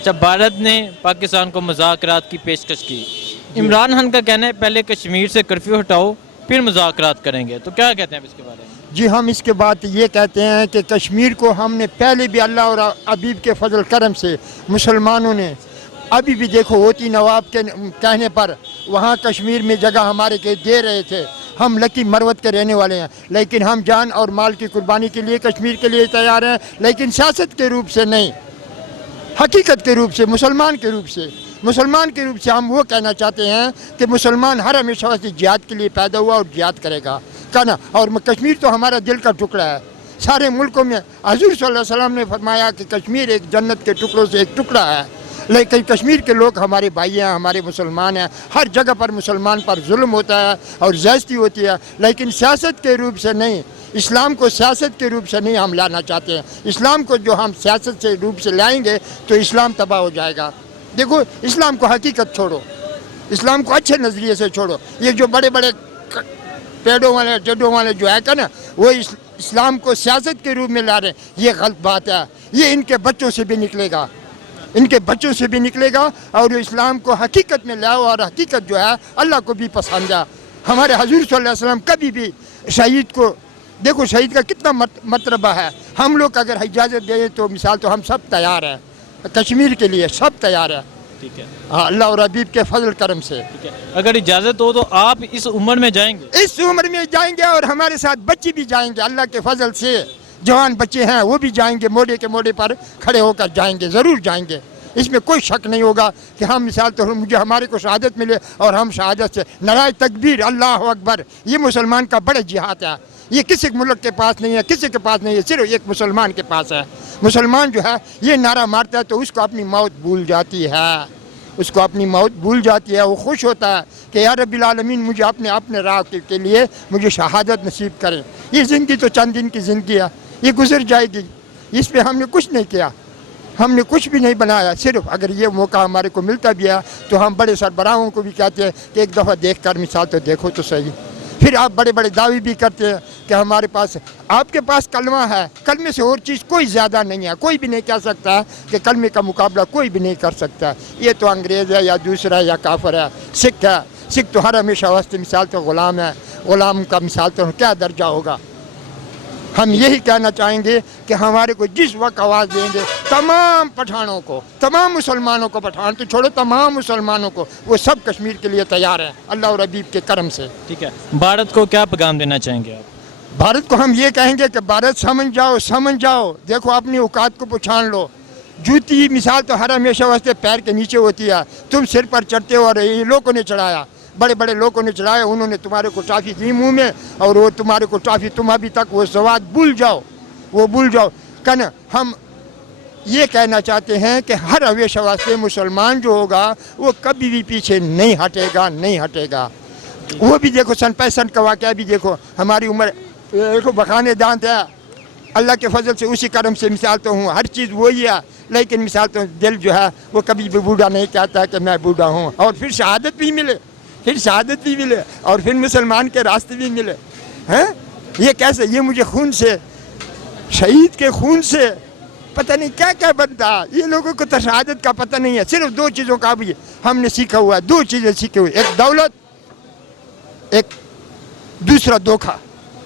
اچھا، بھارت نے پاکستان کو مذاکرات کی پیشکش کی. عمران خان کا کہنا ہے پہلے کشمیر سے کرفیو ہٹاؤ پھر مذاکرات کریں گے، تو کیا کہتے ہیں اس کے بارے میں؟ جی ہم اس کے بعد یہ کہتے ہیں کہ کشمیر کو ہم نے پہلے بھی اللہ اور حبیب کے فضل کرم سے مسلمانوں نے ابھی بھی دیکھو ہوتی نواب کے کہنے پر وہاں کشمیر میں جگہ ہمارے کے دے رہے تھے. ہم لکی مروت کے رہنے والے ہیں، لیکن ہم جان اور مال کی قربانی کے لیے کشمیر کے لیے تیار ہیں، لیکن سیاست کے روپ سے نہیں، حقیقت کے روپ سے، مسلمان کے روپ سے. مسلمان کے روپ سے ہم وہ کہنا چاہتے ہیں کہ مسلمان ہر ہمیشہ واسطے جہاد کے لیے پیدا ہوا اور جہاد کرے گا کہنا. اور کشمیر تو ہمارا دل کا ٹکڑا ہے. سارے ملکوں میں حضور صلی اللہ علیہ وسلم نے فرمایا کہ کشمیر ایک جنت کے ٹکڑوں سے ایک ٹکڑا ہے، لیکن کشمیر کے لوگ ہمارے بھائی ہیں، ہمارے مسلمان ہیں. ہر جگہ پر مسلمان پر ظلم ہوتا ہے اور زیادتی ہوتی ہے، لیکن سیاست کے روپ سے نہیں. اسلام کو سیاست کے روپ سے نہیں ہم لانا چاہتے ہیں. اسلام کو جو ہم سیاست سے روپ سے لائیں گے تو اسلام تباہ ہو جائے گا. دیکھو اسلام کو حقیقت چھوڑو، اسلام کو اچھے نظریے سے چھوڑو. یہ جو بڑے بڑے پیڑوں والے جڈوں والے جو ہے کہ نا وہ اسلام کو سیاست کے روپ میں لا رہے ہیں، یہ غلط بات ہے. یہ ان کے بچوں سے بھی نکلے گا، ان کے بچوں سے بھی نکلے گا. اور اسلام کو حقیقت میں لاؤ، اور حقیقت جو ہے اللہ کو بھی پسند ہے. ہمارے حضور صلی اللہ علیہ وسلم کبھی بھی شہید کو، دیکھو شہید کا کتنا مرتبہ ہے. ہم لوگ اگر اجازت دیں تو مثال تو ہم سب تیار ہیں کشمیر کے لیے، سب تیار ہے. ٹھیک ہے، ہاں اللہ اور حبیب کے فضل کرم سے. ٹھیک ہے. اگر اجازت ہو تو آپ اس عمر میں جائیں گے؟ اس عمر میں جائیں گے، اور ہمارے ساتھ بچے بھی جائیں گے. اللہ کے فضل سے جوان بچے ہیں وہ بھی جائیں گے، موڑے کے موڑے پر کھڑے ہو کر جائیں گے، ضرور جائیں گے. اس میں کوئی شک نہیں ہوگا کہ ہم مثال تو مجھے ہمارے کو شہادت ملے اور ہم شہادت سے نعرہ تکبیر اللہ اکبر. یہ مسلمان کا بڑا جہاد ہے. یہ کسی ملک کے پاس نہیں ہے، کسی کے پاس نہیں ہے، صرف ایک مسلمان کے پاس ہے. مسلمان جو ہے یہ نعرہ مارتا ہے تو اس کو اپنی موت بھول جاتی ہے، اس کو اپنی موت بھول جاتی ہے. وہ خوش ہوتا ہے کہ یا رب العالمین مجھے اپنے راہ کے لیے مجھے شہادت نصیب کریں. یہ زندگی تو چند دن کی زندگی ہے، یہ گزر جائے گی. اس پہ ہم نے کچھ نہیں کیا، ہم نے کچھ بھی نہیں بنایا. صرف اگر یہ موقع ہمارے کو ملتا بھی ہے تو ہم بڑے سربراہوں کو بھی کہتے ہیں کہ ایک دفعہ دیکھ کر مثال تو دیکھو تو صحیح. پھر آپ بڑے بڑے دعوے بھی کرتے ہیں کہ ہمارے پاس، آپ کے پاس کلمہ ہے، کلمے سے اور چیز کوئی زیادہ نہیں ہے. کوئی بھی نہیں کہہ سکتا کہ کلمے کا مقابلہ کوئی بھی نہیں کر سکتا. یہ تو انگریز ہے یا دوسرا ہے یا کافر ہے. سکھ ہے، سکھ تو ہر ہمیشہ واسطے مثال تو غلام ہے. غلام کا مثال تو کیا درجہ ہوگا. ہم یہی کہنا چاہیں گے کہ ہمارے کو جس وقت آواز دیں گے تمام پٹھانوں کو، تمام مسلمانوں کو، پٹھان تو چھوڑو تمام مسلمانوں کو، وہ سب کشمیر کے لیے تیار ہیں اللہ اور حبیب کے کرم سے. ٹھیک ہے، بھارت کو کیا پیغام دینا چاہیں گے آپ؟ بھارت کو ہم یہ کہیں گے کہ بھارت سمجھ جاؤ، سمجھ جاؤ. دیکھو اپنی اوقات کو پہچان لو. جوتی مثال تو ہر ہمیشہ واسطے پیر کے نیچے ہوتی ہے. تم سر پر چڑھتے ہو، اور یہ لوگوں نے چڑھایا، بڑے بڑے لوگوں نے چڑھایا، انہوں نے تمہارے کو ٹافی دی منہ میں، اور وہ تمہارے کو ٹافی تم ابھی تک وہ سواد بھول جاؤ، وہ بھول جاؤ. کن ہم یہ کہنا چاہتے ہیں کہ ہر ہمیشہ واسطے مسلمان جو ہوگا وہ کبھی بھی پیچھے نہیں ہٹے گا، نہیں ہٹے گا. وہ بھی دیکھو سن 65 کا واقعہ بھی دیکھو. ہماری عمر دیکھو بخانے دانت ہے، اللہ کے فضل سے اسی کرم سے مثال تو ہوں، ہر چیز وہی ہے، لیکن مثال تو دل جو ہے وہ کبھی بھی بوڑھا نہیں کہتا کہ میں بوڑھا ہوں. اور پھر شہادت بھی ملے، پھر شہادت بھی ملے، اور پھر مسلمان کے راستے بھی ملے ہیں. یہ کیسے، یہ مجھے خون سے، شہید کے خون سے پتہ نہیں کیا کیا بنتا. یہ لوگوں کو تو شہادت کا پتہ نہیں ہے. صرف دو چیزوں کا بھی ہم نے سیکھا ہوا ہے، دو چیزیں سیکھے ہوئے، ایک دولت، ایک دوسرا دھوکہ.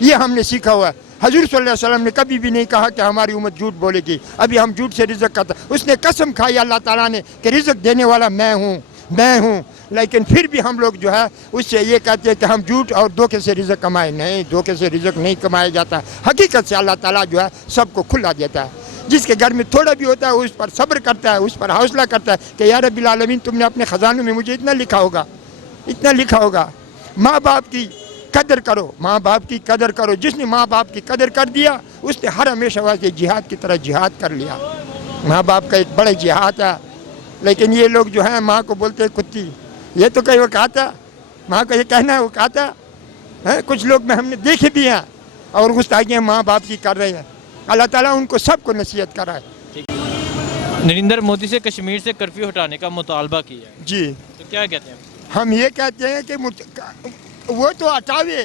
یہ ہم نے سیکھا ہوا ہے. حضور صلی اللہ علیہ وسلم نے کبھی بھی نہیں کہا کہ ہماری امت جھوٹ بولے گی. ابھی ہم جھوٹ سے رزق کرتا، اس نے قسم کھائی اللہ تعالیٰ نے کہ رزق دینے والا میں ہوں، میں ہوں. لیکن پھر بھی ہم لوگ جو ہے اس سے یہ کہتے ہیں کہ ہم جھوٹ اور دھوکے سے رزق کمائیں. نہیں، دھوکے سے رزق نہیں کمایا جاتا. حقیقت سے اللہ تعالیٰ جو ہے سب کو کھلا دیتا ہے. جس کے گھر میں تھوڑا بھی ہوتا ہے اس پر صبر کرتا ہے، اس پر حوصلہ کرتا ہے کہ یا رب العالمین تم نے اپنے خزانوں میں مجھے اتنا لکھا ہوگا، اتنا لکھا ہوگا. ماں باپ کی قدر کرو، ماں باپ کی قدر کرو. جس نے ماں باپ کی قدر کر دیا اس نے ہر ہمیشہ واسطے جہاد کی طرح جہاد کر لیا. ماں باپ کا ایک بڑا جہاد ہے. لیکن یہ لوگ جو ہیں ماں کو بولتے ہیں کتی. یہ تو کہیں وہ کہتا، ماں کا یہ کہنا ہے وہ کہتا ہے. کچھ لوگ میں ہم نے دیکھے بھی ہیں اور گستاخیاں ماں باپ کی کر رہے ہیں. اللہ تعالیٰ ان کو سب کو نصیحت کرائے. نریندر مودی سے کشمیر سے کرفیو ہٹانے کا مطالبہ کیا ہے، جی تو کیا کہتے ہیں؟ ہم یہ کہتے ہیں کہ وہ تو ہٹاوے،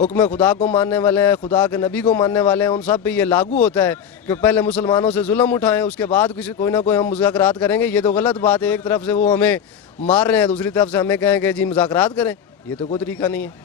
حکم خدا کو ماننے والے ہیں, خدا کے نبی کو ماننے والے ہیں, ان سب پہ یہ لاگو ہوتا ہے کہ پہلے مسلمانوں سے ظلم اٹھائیں, اس کے بعد کوئی نہ کوئی ہم مذاکرات کریں گے. یہ تو غلط بات ہے. ایک طرف سے وہ ہمیں مار رہے ہیں, دوسری طرف سے ہمیں کہیں کہ جی مذاکرات کریں, یہ تو کوئی طریقہ نہیں ہے.